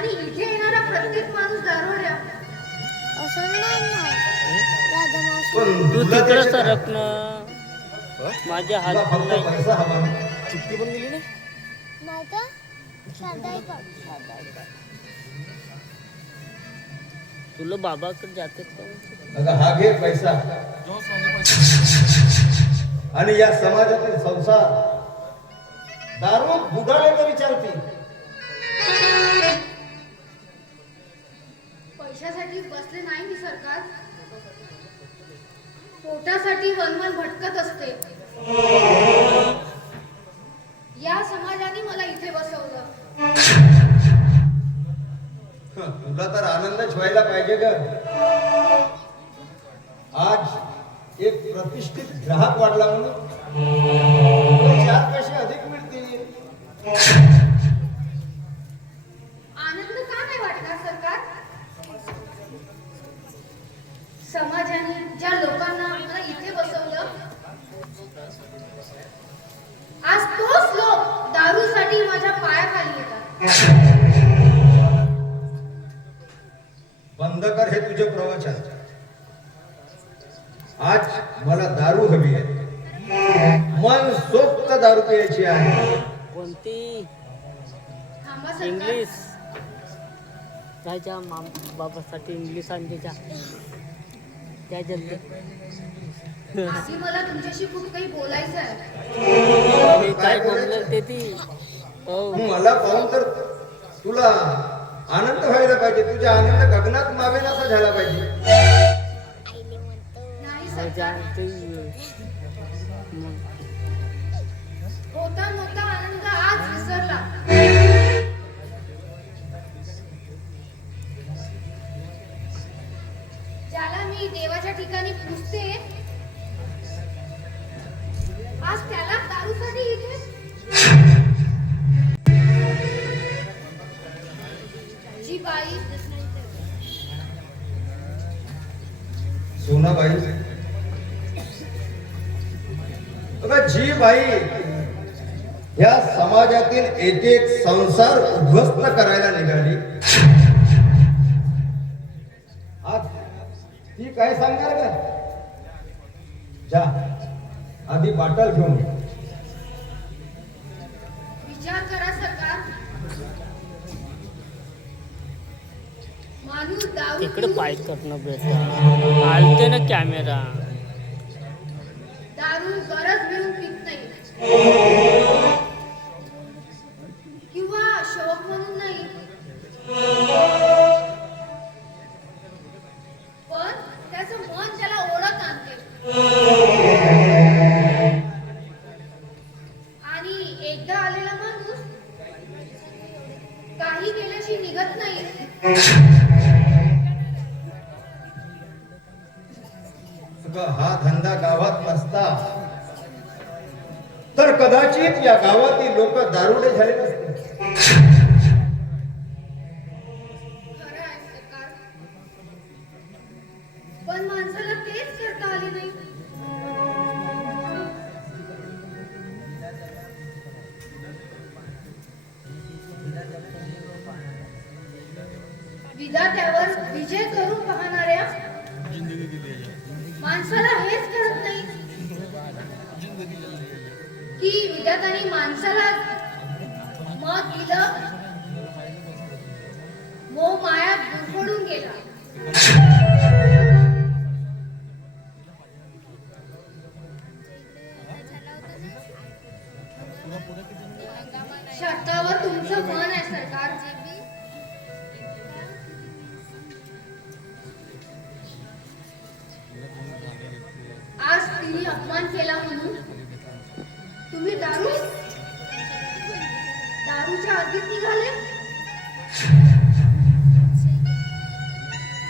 आणि इथे येणारा प्रत्येक माणूस दारोड्या. असं नाही राधा मावशी. पण तू तुला तिकडे त्याच्यात सरक ना. माझ्या तुला हात फक्त नाही. पैसा हवा. चिठ्ठी पण गेली नाही. नाही तर शादाई कर. तुला बाबाकडे जाते का? अगं हा घे पैसा जोच म्हणजे पैसा. आणि या समाजातील संसार दारू बुडाले तरी चालतील. पैशासाठी बसले नाही मी सरकार. पोटासाठी वनवन भटकत असते. या समाजाने मला इथे बसवलं. तुला तर आनंदच व्हायला पाहिजे ग. आज एक प्रतिष्ठित ग्राहक वाढला म्हणून तुला 4 पैसे अधिक मिळतील. आनंद का नाही वाटणार सरकार? समाजाने ज्या लोकांना मला इथे बसवलं, आज तोच लोक दारूसाठी माझ्या पायाखाली येतात. बंद कर हे तुझे प्रवचन. आज मला दारू हवी आहे. मन सोक्त दारू प्यायची आहे. कोणती? थांबा सरकार. इंग्लिश. राजा बाबासाठी इंग्लिश आणते जा. त्या जल्दी. आधी मला तुमच्याशी खूप काही बोलायचं आहे. मी काय बोललं ते ती. हो. मला पाहून तर तुला आनंद व्हायला पाहिजे. तुझा आनंद गगनात मावेल असा झाला पाहिजे. नाही राजा सरकार. होता नव्हता आनंद आज विसरला. ज्याला मी देवाच्या ठिकाणी पुजते, आज त्याला दारूसाठी इथे. जी बाई सोनाबाई, बघा जी बाई या समाजातील एक एक संसार उद्ध्वस्त करायला निघाली, आज ती काय सांगणार का? जा आधी बाटल घेऊन ये. विचार करा सरकार. माणूस दारू तिकडे पिऊन पाय करणं बेटा. आलते ना कॅमेरा. दारू गरज मिळून पित नाही किंवा शौक म्हणून नाही, पण त्याचं मन त्याला ओळख आणते. आणि एकदा आलेला माणूस काही केल्याशी निघत नाही. हा धंदा गावात नसता तर कदाचित या गावातील लोक दारुडे झाले नसते. खरं आहे सरकार, पण माणसाला तेच करता आले नाही. विधात्यावर विजय करून पाहणाऱ्या माणसाला हेच कळत नाही की विधात्याने माणसाला मत दिलं, मोह माया गुरफडून गेला. शर्तावर तुमचं मन आहे सरकार. आज तिने अपमान केला म्हणून तुम्ही दारूच्या आगीत निघाले.